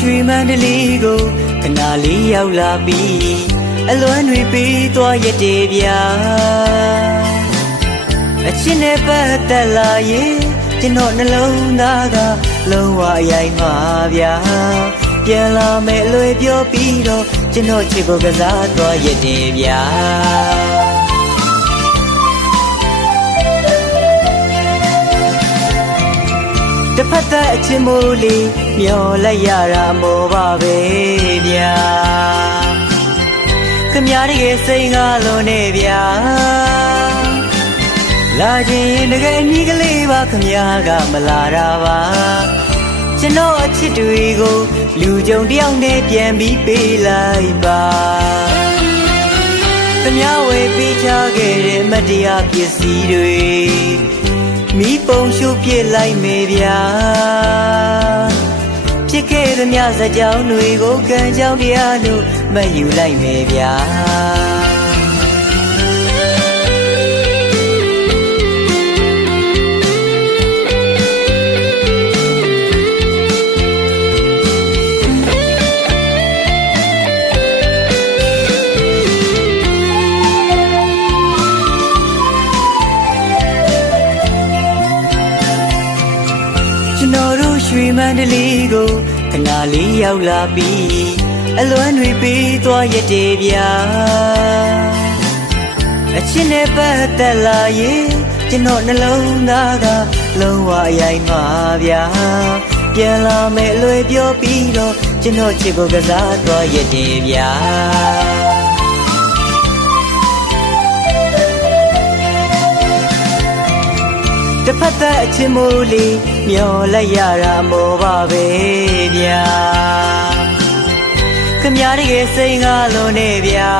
ရွှေမန္တလေးကိုခဏလေးရောက်လာပြီးအလွမ်းတွေပြီးသွားရတဲ့ဗျာအချင်းနဲ့ပတ်သက်လာရင်ကျွန်တော်နှလုံးသားကလုံးဝရိုက်မှာဗျာပြန်လာမယ်လွယ်ပြောပြီးတော့ကျွန်တော်ချစ်ကိုကစားသွားရတဲ့ဗျာတစ်ဖက်သက်အချင်းမိုးလေးမျောလိုက်ရတာမောပါပဲဗျာခမရရဲ့စိတ်ကားလုံးနဲ့ဗျာလာခြင်းတကယ်အမိကလေးပါခမရကမလာတာပါကျွန်တော်အချစ်တွေကိုလူကြုံတယောက်နဲ့ပြန်ပြီးပေးလိုက်ပါခမရဝေပေးချခဲ့တဲ့မတရားပစ္စည်းတွေမိပုံရှုပ်ပြစ်လိုက်မေဗျာဖြစ်ခဲ့သမျှစကြောင်းတွေကိုကံကြောင်းတရားလို့မယူလိုက်မေဗျာကျွန်တော်တို့ရွှေမန္တလေးကိုခဏလေးရောက်လာပြီးအလွမ်းတွေပြီးသွားရတဲ့ဗျာအချင်းနဲ့ပတ်သက်လာရင်ကျွန်တော်နှလုံးသားကလုံးဝရိုက်မှာဗျာပြန်လာမယ်လွယ်ပြောပြီးတော့ကျွန်တော်ချစ်ကိုကစားသွားရတဲ့ဗျာတစ်ဖက်သက်အချင်းမိုးလေးမျောလိုက်ရတာမောပါပဲဗျာခမရရဲ့စိတ်ကားလုံးနဲ့ဗျာ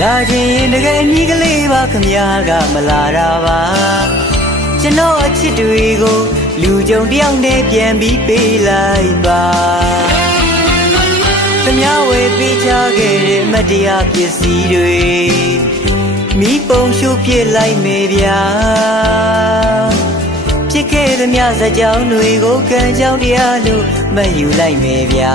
လာခြင်းတကယ်အမိကလေးပါခမရကမလာတာပါကျွန်တော်အချစ်တွေကိုလူကြုံတယောက်နဲ့ပြန်ပြီးပေးလိုက်ပါခမရဝေပေးချခဲ့တဲ့မတရားပစ္စည်းတွေမိပုံရှုပ်ပြစ်လိုက်မေဗျာဖြစ်ခဲ့သမျှစကြောင်းတွေကိုကံကြောင်းတရားလို့မယူလိုက်မေဗျာ